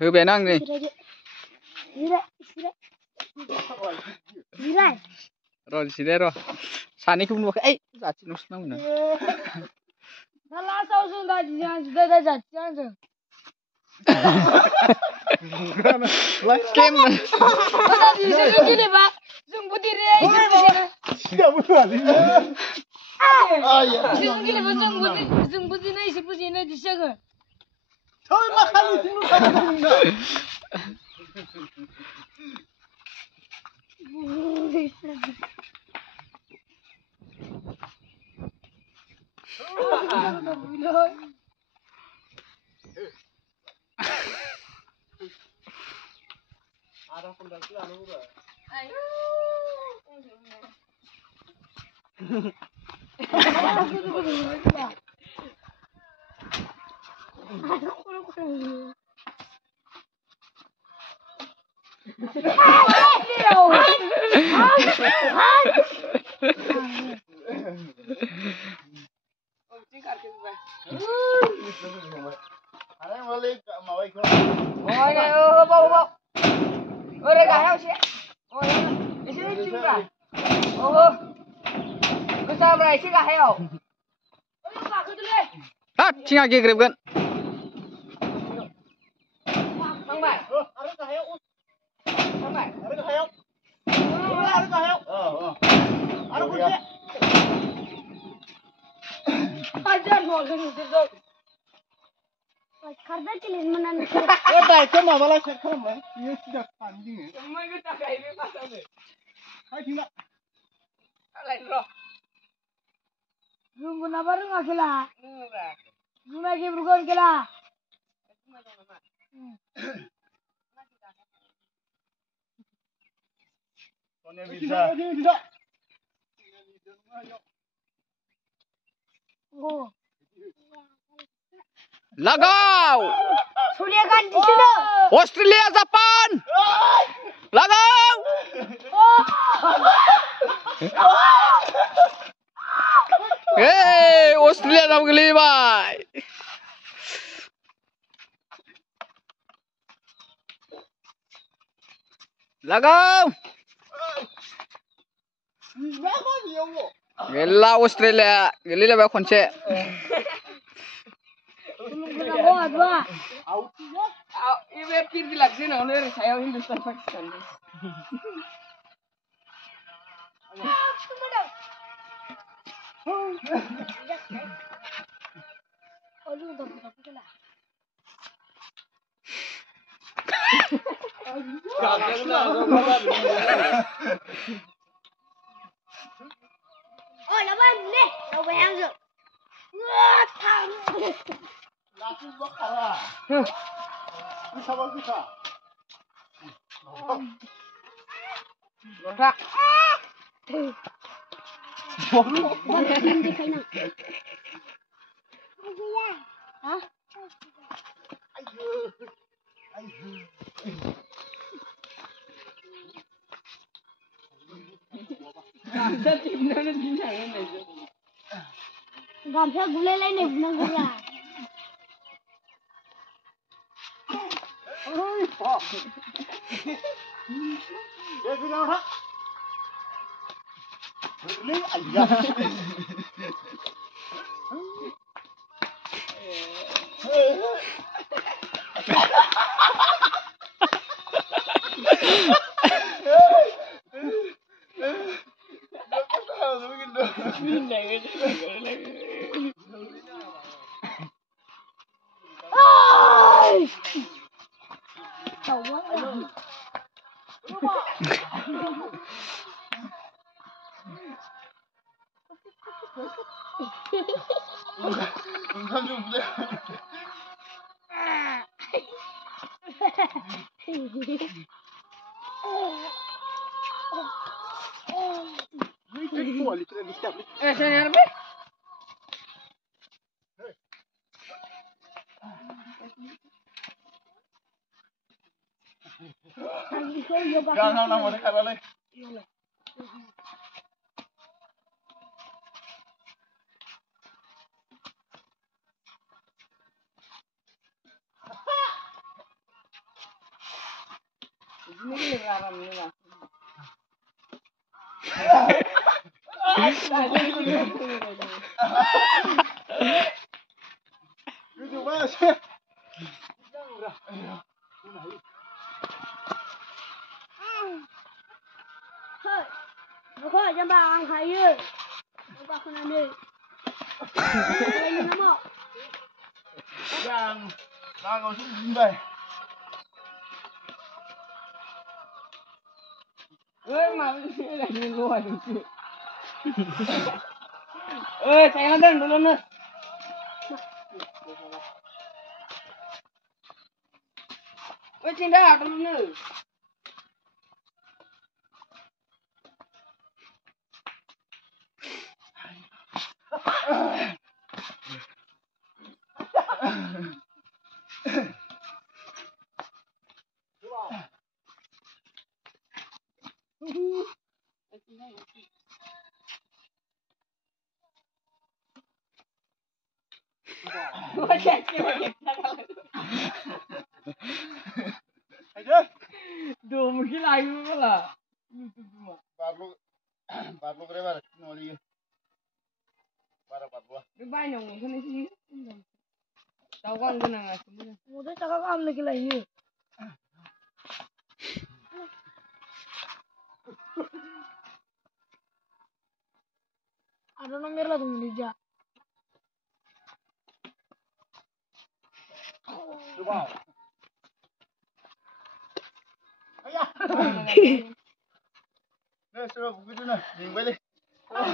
होबायना आं नै र' जिराय र' सानैखौबो नुवाखै ओइ जाथिनावसो नांगौ ना लास्टआव जों दा जाथि आंजों गेलेबा जोंबो देरहाया जोंबो गेलेबा जोंबो दिनै एसे बुजिनाय दिसजागोन आधा घन्टासो लानांगौ Ore gahayaव एसे एसे थिंब्रा ओहो गोसाब्रा एसे गाहायाव ओइ गाखोदोलै हाब थिङा गेग्रेबगोन थांबाय आरो गाहायाव थांबाय आरो गाहायाव आरो गाहायाव आरो खनसे हाजार न'जों खारदा चेलेन्ज मोननानै ए दायखौ माबालाय सेट खालामलाय बियो सिदा खानो जोङो ओमफ्राय गोसा गायबाय फासावनो फायथिंला आलाय र' जों मोनाबा रोङा खेला रोङोब्रा जुमाय गेब्रुगोन खेला जुमाय दं नामा Soalnya bisa. Oh. Lagaw! Surya kan di sini. Australia, Japan! Lagaw! Hey, Australia dapat kelima. Lagaw! Gila Australia, gila ba konse. Ibe pir bilak sini oleh saya Hindustan Pakistan. Oh, lawan ni, lawan yang tu. Wah, tang. Laki bakar. Bisa apa bisa? Lontak. Hah? Gamsa gulai ni bukan gula. Oi, pak. Dia bilang apa? Beli ayam. Bukan juga. Saya apa? Jangan nama mereka lagi. Ini garam ini mas. Itu mas. Hei, bukan jambak ang kaya. Jambak kena ni. Ini nama. yang kau sini bay. Mas ini lagi luar itu. Saya nonton dulu mas. Cinta dulu nih. Aja. Duh, mungkin lagi malah. Baru kerebar noli. Baru. Banyak nih kan sini. Tahu kan gue nggak semua. Mudah cakap am lagi lagi. Ada nomor lah tuh Lija. Coba. Ayah. Nah, coba begitu nah. Ning balik.